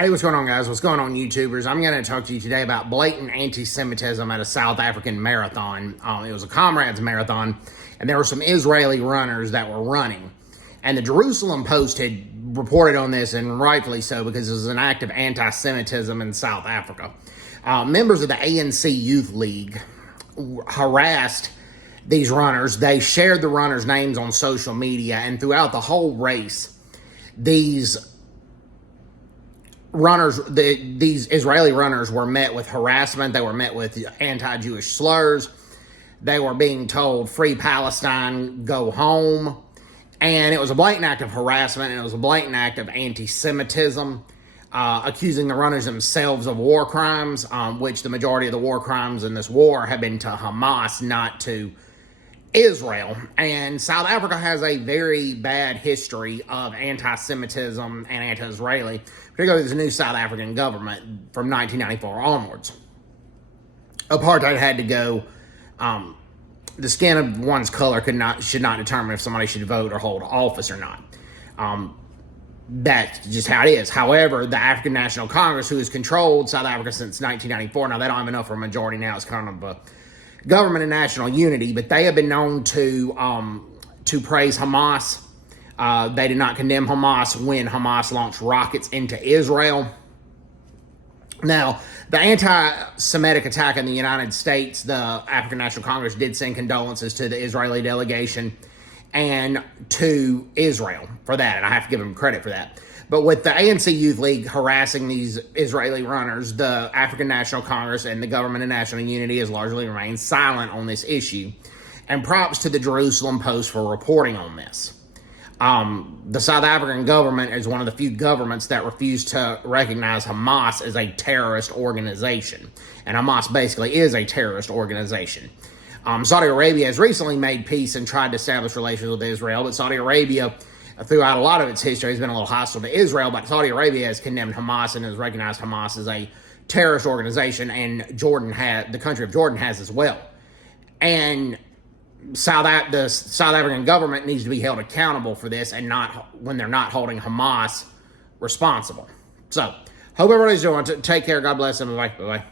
Hey, what's going on, guys? What's going on, YouTubers? I'm going to talk to you today about blatant anti-Semitism at a South African marathon. It was a comrades marathon, and there were some Israeli runners that were running. And the Jerusalem Post had reported on this, and rightfully so, because it was an act of anti-Semitism in South Africa. Members of the ANC Youth League harassed these runners. They shared the runners' names on social media, and throughout the whole race, these Israeli runners were met with harassment. They were met with anti-Jewish slurs. They were being told, "Free Palestine, go home." And it was a blatant act of harassment, and it was a blatant act of anti-Semitism, accusing the runners themselves of war crimes, which the majority of the war crimes in this war have been to Hamas, not to Israel. And South Africa has a very bad history of anti-Semitism and anti-Israeli, particularly the new South African government from 1994 onwards. Apartheid had to go. The skin of one's color should not determine if somebody should vote or hold office or not. That's just how it is. However, the African National Congress, who has controlled South Africa since 1994, now they don't have enough for a majority now. It's kind of a government of national unity, but they have been known to praise Hamas. They did not condemn Hamas when Hamas launched rockets into Israel. Now, the anti-Semitic attack in the United States, the African National Congress did send condolences to the Israeli delegation and to Israel for that, and I have to give them credit for that. But with the ANC Youth League harassing these Israeli runners, the African National Congress and the government of national unity has largely remained silent on this issue. And props to the Jerusalem Post for reporting on this. The South African government is one of the few governments that refuse to recognize Hamas as a terrorist organization. And Hamas basically is a terrorist organization. Saudi Arabia has recently made peace and tried to establish relations with Israel, but Saudi Arabia, throughout a lot of its history, has been a little hostile to Israel, but Saudi Arabia has condemned Hamas and has recognized Hamas as a terrorist organization, and the country of Jordan has as well. And the South African government needs to be held accountable for this, and not when they're not holding Hamas responsible. So, hope everybody's doing. Take care. God bless them. Bye-bye. Bye-bye.